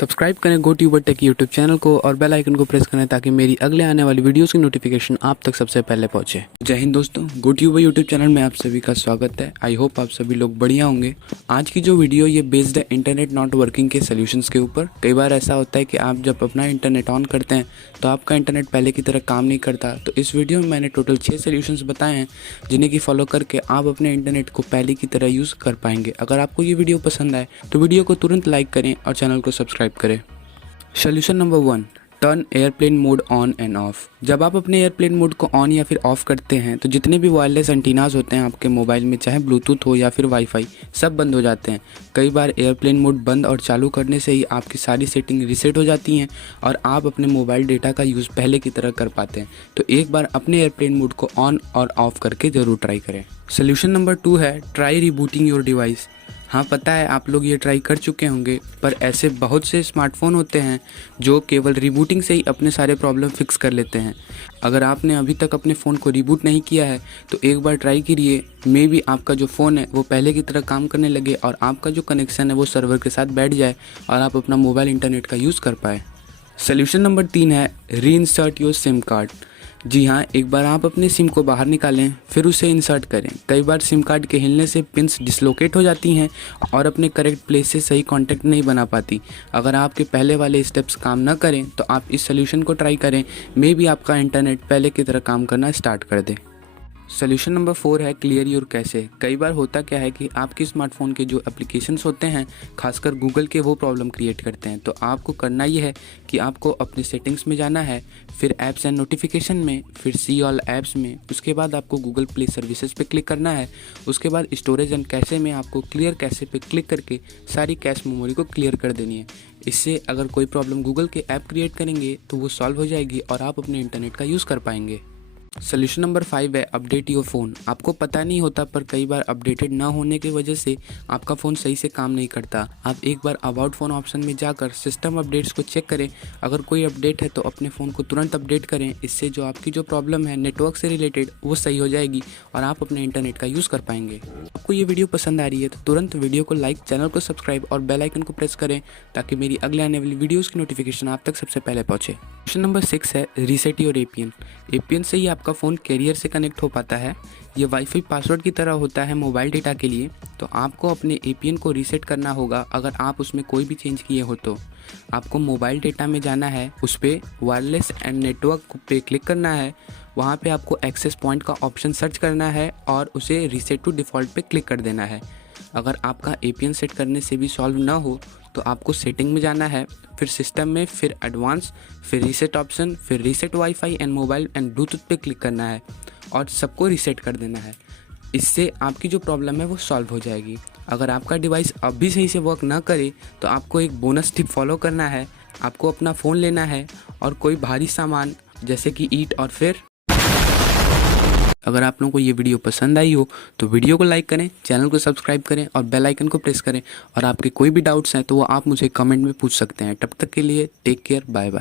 Subscribe करें GoTuberTech YouTube channel को और बेल आइकन को प्रेस करें ताकि मेरी अगले आने वाली वीडियोस की नोटिफिकेशन आप तक सबसे पहले पहुंचे। जय हिंद दोस्तों, GoTuber यूट्यूब चैनल में आप सभी का स्वागत है। आई होप आप सभी लोग बढ़िया होंगे। आज की जो वीडियो ये बेस्ड है इंटरनेट नॉट वर्किंग के सोल्यूशंस के ऊपर। कई बार ऐसा होता है कि आप जब अपना इंटरनेट ऑन करते हैं तो आपका इंटरनेट पहले की तरह काम नहीं करता। तो इस वीडियो में मैंने टोटल 6 सोल्यूशंस बताए हैं जिन्हें की फॉलो करके आप अपने इंटरनेट को पहले की तरह यूज़ कर पाएंगे। अगर आपको ये वीडियो पसंद आए तो वीडियो को तुरंत लाइक करें और चैनल को सब्सक्राइब करें। Solution number 1, turn airplane mode on end of. जब आप अपने एयरप्लेन मोड को ऑन या फिर ऑफ करते हैं तो जितने भी वायरलेस एंटीनाज होते हैं आपके मोबाइल में, चाहे ब्लूटूथ हो या फिर वाईफाई, सब बंद हो जाते हैं। कई बार एयरप्लेन मोड बंद और चालू करने से ही आपकी सारी सेटिंग रीसेट हो जाती हैं और आप अपने मोबाइल डेटा का यूज़ पहले की तरह कर पाते हैं। तो एक बार अपने एयरप्लेन मोड को ऑन और ऑफ करके ज़रूर ट्राई करें। सोल्यूशन नंबर 2 है ट्राई रिबूटिंग योर डिवाइस। हाँ, पता है आप लोग ये ट्राई कर चुके होंगे, पर ऐसे बहुत से स्मार्टफ़ोन होते हैं जो केवल रिबूटिंग से ही अपने सारे प्रॉब्लम फिक्स कर लेते हैं। अगर आपने अभी तक अपने फ़ोन को रिबूट नहीं किया है तो एक बार ट्राई करिए। मे बी आपका जो फ़ोन है वो पहले की तरह काम करने लगे और आपका जो कनेक्शन है वो सर्वर के साथ बैठ जाए और आप अपना मोबाइल इंटरनेट का यूज़ कर पाए। सोल्यूशन नंबर 3 है रीइंसर्ट योर सिम कार्ड। जी हाँ, एक बार आप अपने सिम को बाहर निकालें फिर उसे इंसर्ट करें। कई बार सिम कार्ड के हिलने से पिन्स डिसलोकेट हो जाती हैं और अपने करेक्ट प्लेस से सही कांटेक्ट नहीं बना पाती। अगर आपके पहले वाले स्टेप्स काम ना करें तो आप इस सोल्यूशन को ट्राई करें। मे बी आपका इंटरनेट पहले की तरह काम करना स्टार्ट कर दे। सोल्यूशन नंबर 4 है क्लियर योर कैशे। कई बार होता क्या है कि आपके स्मार्टफोन के जो एप्लीकेशंस होते हैं, खासकर गूगल के, वो प्रॉब्लम क्रिएट करते हैं। तो आपको करना ये है कि आपको अपने सेटिंग्स में जाना है, फिर ऐप्स एंड नोटिफिकेशन में, फिर सी ऑल ऐप्स में, उसके बाद आपको गूगल प्ले सर्विसेज पे क्लिक करना है। उसके बाद स्टोरेज एंड कैशे में आपको क्लियर कैशे पे क्लिक करके सारी कैश मेमोरी को क्लियर कर देनी है। इससे अगर कोई प्रॉब्लम गूगल के ऐप क्रिएट करेंगे तो वो सॉल्व हो जाएगी और आप अपने इंटरनेट का यूज़ कर पाएंगे। सोल्यूशन नंबर 5 है अपडेट योर फ़ोन। आपको पता नहीं होता पर कई बार अपडेटेड ना होने की वजह से आपका फ़ोन सही से काम नहीं करता। आप एक बार अबाउट फ़ोन ऑप्शन में जाकर सिस्टम अपडेट्स को चेक करें। अगर कोई अपडेट है तो अपने फ़ोन को तुरंत अपडेट करें। इससे जो आपकी जो प्रॉब्लम है नेटवर्क से रिलेटेड वो सही हो जाएगी और आप अपने इंटरनेट का यूज़ कर पाएंगे। आपको ये वीडियो पसंद आ रही है तो तुरंत वीडियो को लाइक, चैनल को सब्सक्राइब और बेल आइकन को प्रेस करें ताकि मेरी अगले आने वाली वीडियोज़ की नोटिफिकेशन आप तक सबसे पहले पहुँचे। ऑप्शन नंबर 6 है रीसेट योर एपीएन। एपीएन से ही आपका फ़ोन कैरियर से कनेक्ट हो पाता है। ये वाईफाई पासवर्ड की तरह होता है मोबाइल डेटा के लिए। तो आपको अपने एपीएन को रीसेट करना होगा। अगर आप उसमें कोई भी चेंज किए हो तो आपको मोबाइल डेटा में जाना है, उस पर वायरलेस एंड नेटवर्क पे क्लिक करना है। वहाँ पे आपको एक्सेस पॉइंट का ऑप्शन सर्च करना है और उसे रीसेट टू डिफ़ॉल्ट पे क्लिक कर देना है। अगर आपका एपीएन सेट करने से भी सॉल्व ना हो तो आपको सेटिंग में जाना है, फिर सिस्टम में, फिर एडवांस, फिर रीसेट ऑप्शन, फिर reset wifi and mobile and Bluetooth पे क्लिक करना है और सबको रीसेट कर देना है। इससे आपकी जो प्रॉब्लम है वो सॉल्व हो जाएगी। अगर आपका डिवाइस अब भी सही से वर्क ना करे तो आपको एक बोनस टिप फॉलो करना है। आपको अपना फ़ोन लेना है और कोई भारी सामान जैसे कि ईंट और फिर अगर आप लोगों को ये वीडियो पसंद आई हो तो वीडियो को लाइक करें, चैनल को सब्सक्राइब करें और बेल आइकन को प्रेस करें। और आपके कोई भी डाउट्स हैं तो वो आप मुझे कमेंट में पूछ सकते हैं। तब तक के लिए टेक केयर, बाय बाय।